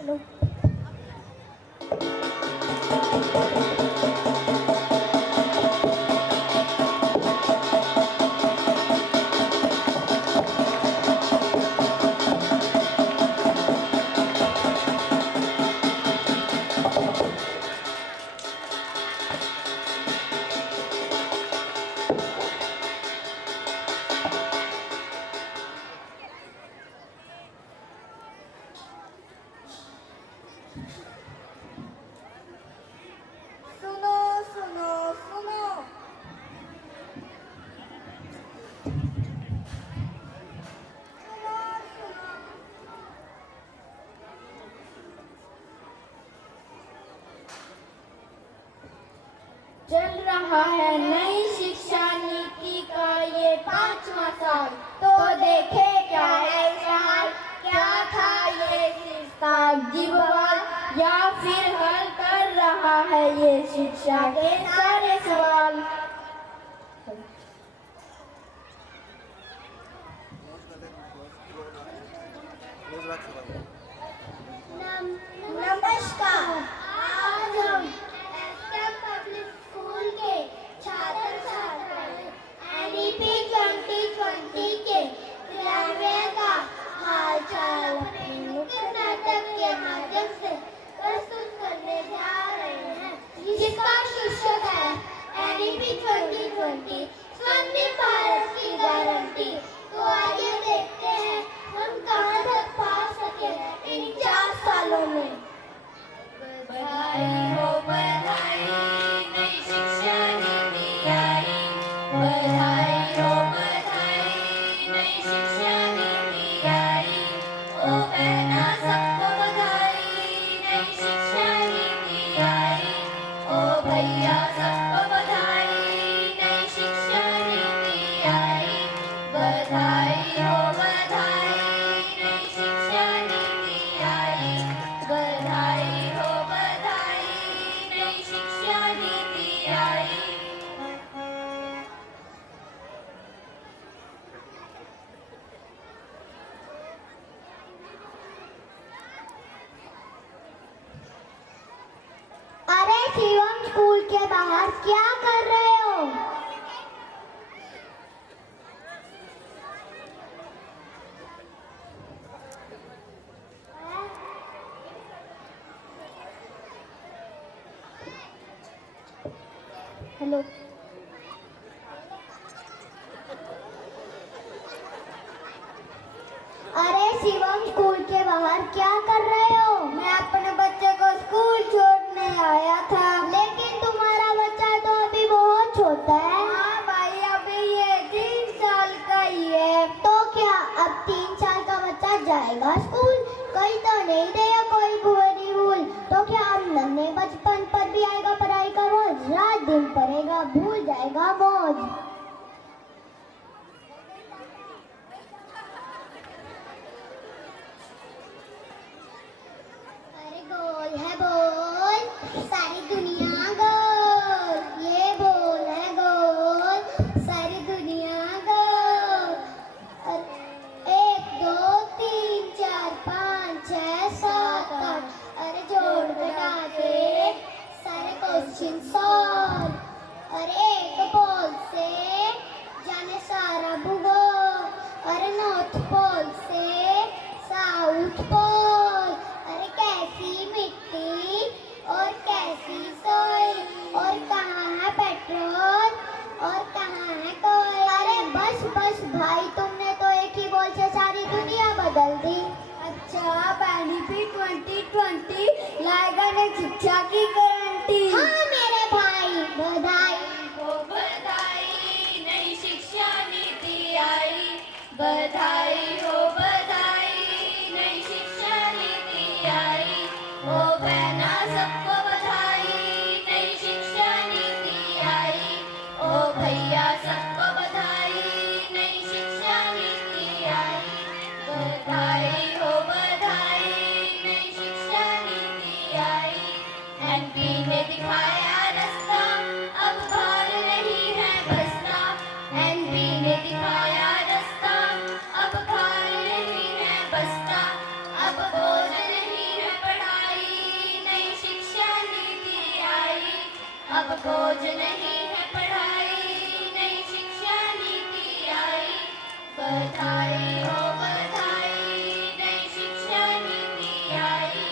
सुनो सुनो सुनो, चल रहा है नई शिक्षा नीति का ये 5वां साल, तो देखे क्या है साल, क्या था ये सिर्फ कागजी बवाल या फिर हल कर रहा है ये शिक्षा के सारे सवाल। नमस्कार, आज हम एसएम पब्लिक स्कूल के छात्र छात्राएं एनईपी 2020 के क्रियान्वयन का हाल चाल अपने नुक्कड़ नाटक के माध्यम से प्रस्तुत करने जा रहे हैं, जिसका शीर्षक है एनईपी 2020 स्वच्छ भारत की गारंटी। तो आइए देखते हैं हम कहां तक पहुंच सके इन 4 सालों में। बधाई हो बधाई, नई शिक्षा नीति आई। बधाई हो बधाई, नई शिक्षा नीति आई। ओ बहना सबको बधाई, नई शिक्षा नीति आई। ओ भैया सबको बधाई, नई शिक्षा नीति आई। बधाई हो बधाई, नई शिक्षा नीति आई। बधाई हो बधाई, नई शिक्षा नीति आई। अरे शिवम, स्कूल के बाहर क्या कर रहे हो? हेलो, अरे शिवम, स्कूल के बाहर क्या कर रहे हो? मैं अपने बच्चे को स्कूल छोड़ने आया था। लेकिन तुम्हारा बच्चा तो अभी बहुत छोटा है। हाँ भाई, अभी ये 3 साल का ही है। तो क्या अब 3 साल का बच्चा जाएगा स्कूल? कहीं तो नहीं दिया कोई बुरी भूल? तो क्या अब नन्हे बचपन पर भी आएगा पढ़ाई का बोझ? रात दिन पढ़ेगा, भूल जाएगा मौज। अरे गोल है बोल, सारी दुनिया गोल। ये बोल है गोल, सारी दुनिया गोल। 1 2 3 4 5 6 7 8, अरे जोड़ घटा के सारे क्वेश्चन सॉल्व। अरे एक पोल से जाने सारा भूगोल। अरे नॉर्थ पोल से साउथ पोल। अरे कैसी मिट्टी और कैसी सोई, और कहाँ है पेट्रोल और कहाँ है कोई। अरे बस बस भाई, तुमने तो एक ही बोल से सारी दुनिया बदल दी। अच्छा, एनईपी 2020 लाएगा नई शिक्षा की गारंटी। हाँ मेरे भाई, बधाई हो बधाई, नई शिक्षा नीति आई। बधाई हो बधाई, नई शिक्षा नीति आई। ओ बहना सबको बधाई, नई शिक्षा नीति आई। ओ भैया सबको बधाई, नई शिक्षा नीति आई। बधाई हो बधाई, नई शिक्षा नीति आई। एनपी ने दिखाया रास्ता, अब अब बोझ नहीं है पढ़ाई, नई शिक्षा नीति आई। बधाई हो बधाई, नई शिक्षा नीति आई।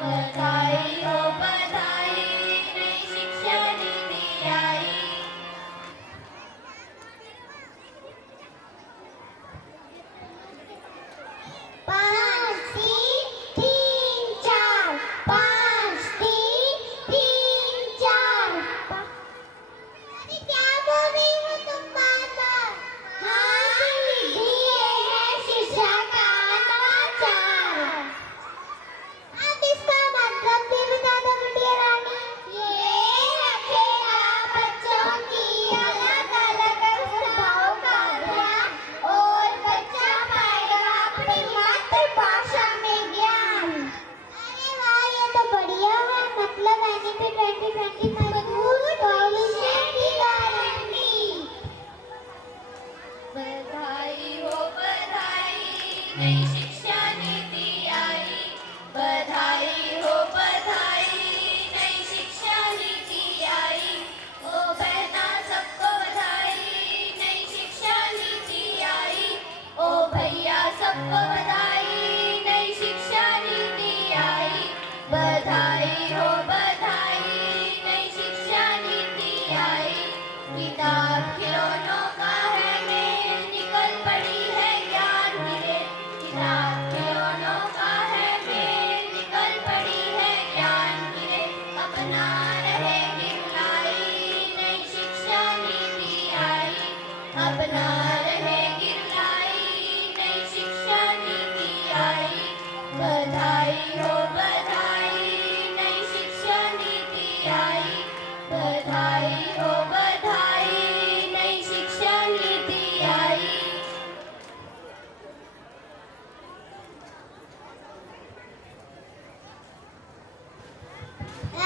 बधाई हो बधाई, नई शिक्षा नीति आई। 5 3 3 4 5 3 3 4। अरे क्या बोल रही हो तुम बार-बार? हाँ दीदी, ये है शिक्षा का नवाचार। अब इसका मतलब भी बता दो बिटिया रानी। ये रखेगा बच्चों की अलग-अलग अवस्थाओं का ध्यान और बच्चा पाएगा अपनी मातृभाषा में ज्ञान। अरे वाह, ये तो बढ़िया है। मतलब एनईपी 2025 मजबूत भविष्य की गारंटी। बधाई हो बधाई, नई शिक्षा नीति आई। बधाई हो बधाई, नई शिक्षा नीति आई। ओ बहना सबको बधाई, नई शिक्षा नीति आई। ओ भैया सबको बधाई, नई शिक्षा नीति आई। बधाई हो बधाई, नई शिक्षा नीति आई। किताब खिलौनों का है मेल, निकल पड़ी है ज्ञान की रेल। किताब खिलौनों का है मेल, निकल पड़ी है ज्ञान की रेल। अपना रहेगी रुलाई, नई शिक्षा नीति आई। अपना रहेगी रुलाई, नई शिक्षा नीति आई। बधाई हो बधाई, नई शिक्षा नीति आई। बधाई हो बधाई, नई शिक्षा नीति आई।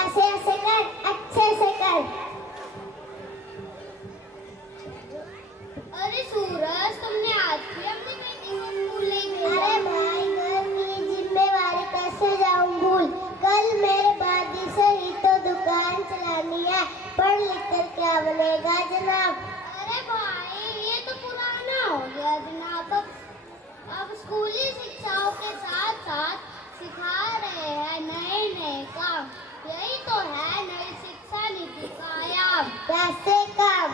ऐसे ऐसे कर, अच्छे से कर। अरे सूरज, तुमने आज भी अपनी बेटी को स्कूल नहीं भेजा? अरे भाई, घर की जिम्मेवारी कैसे जाऊं भूल। कल मेरे दादी से ही तो दुकान चलानी है। पढ़ लिख कर क्या बनेगा जनाब। अरे भाई, ये तो पुराना हो गया जनाब। अब स्कूली शिक्षाओं के साथ साथ सिखा रहे हैं नए नए काम। यही तो है नई शिक्षा नीति का आयाम। कैसे काम?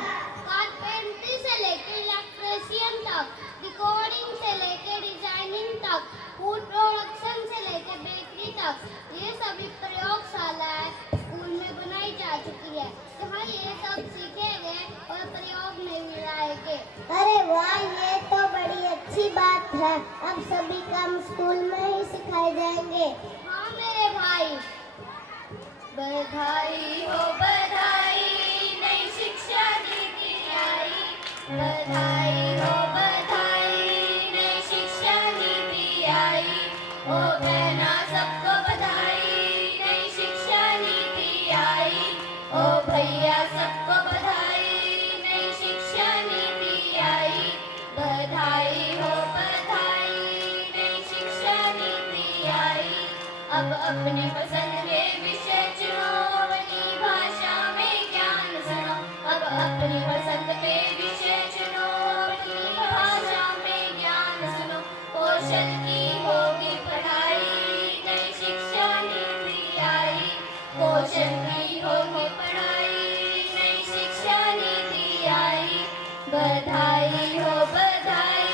कारपेंटरी से लेकर इलेक्ट्रीशियन तक, रिकॉर्डिंग से लेकर डिजाइनिंग तक, फूड प्रोडक्शन से लेकर बेकरी तक, ये सभी प्रयोगशालाएं स्कूल में बनाई जा चुकी है, जहाँ ये सब सीखेंगे और प्रयोग में भी लाएंगे। अरे वाह, ये तो बड़ी अच्छी बात है। अब सभी काम स्कूल में ही सिखाए जाएंगे। हाँ मेरे भाई। बधाई हो बधाई, नई शिक्षा नीति आई। बधाई हो बधाई, नई शिक्षा नीति आई। ओ बहना सबको बधाई, नई शिक्षा नीति आई। ओ भैया सबको बधाई, नई शिक्षा नीति आई। बधाई हो बधाई, नई शिक्षा नीति आई। अब अपने पसंद के विषय चुनो, अपनी भाषा में ज्ञान सुनो। अब अपनी पसंद के विषय चुनो, अपनी भाषा में ज्ञान सुनो। कौशल की होगी पढ़ाई, नई शिक्षा नीति आई। कौशल की होगी पढ़ाई, नई शिक्षा नीति आई। बधाई हो बधाई,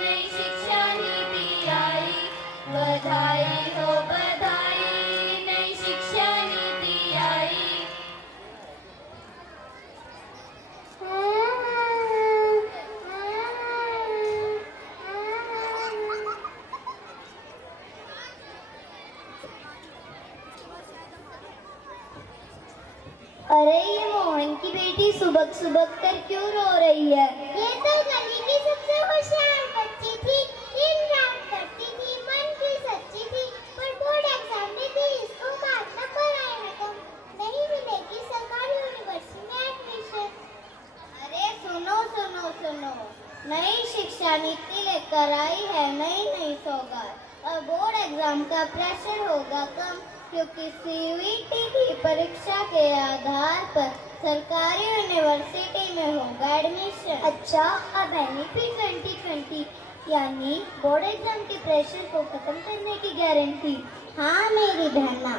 नई शिक्षा नीति आई। बधाई हो बधाई, नई शिक्षा नीति आई। अरे ये मोहन की बेटी सुबह सुबह कर क्यों रो रही है? ये तो गली की सबसे होशियार बच्ची थी। दिन रात पढ़ती थी, मन की सच्ची थी। पर बोर्ड एग्जाम में भी इसको मार्क नंबर आए हैं तो नहीं मिलेगी सरकारी यूनिवर्सिटी में एडमिशन। अरे सुनो सुनो सुनो, नई शिक्षा नीति लेकर आई है नई नई सौगात। और बोर्ड एग्जाम का प्रेशर होगा कम, क्योंकि सीयूईटी की परीक्षा के आधार पर सरकारी यूनिवर्सिटी में होगा एडमिशन। अच्छा, अब एनईपी 2020 यानी बोर्ड एग्जाम के प्रेशर को खत्म करने की गारंटी। हाँ मेरी बहना,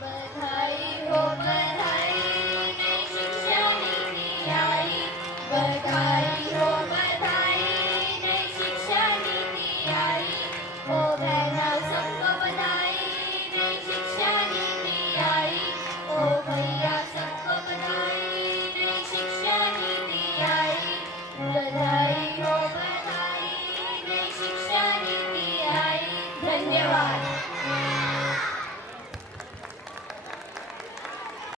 बधाई हो बधाई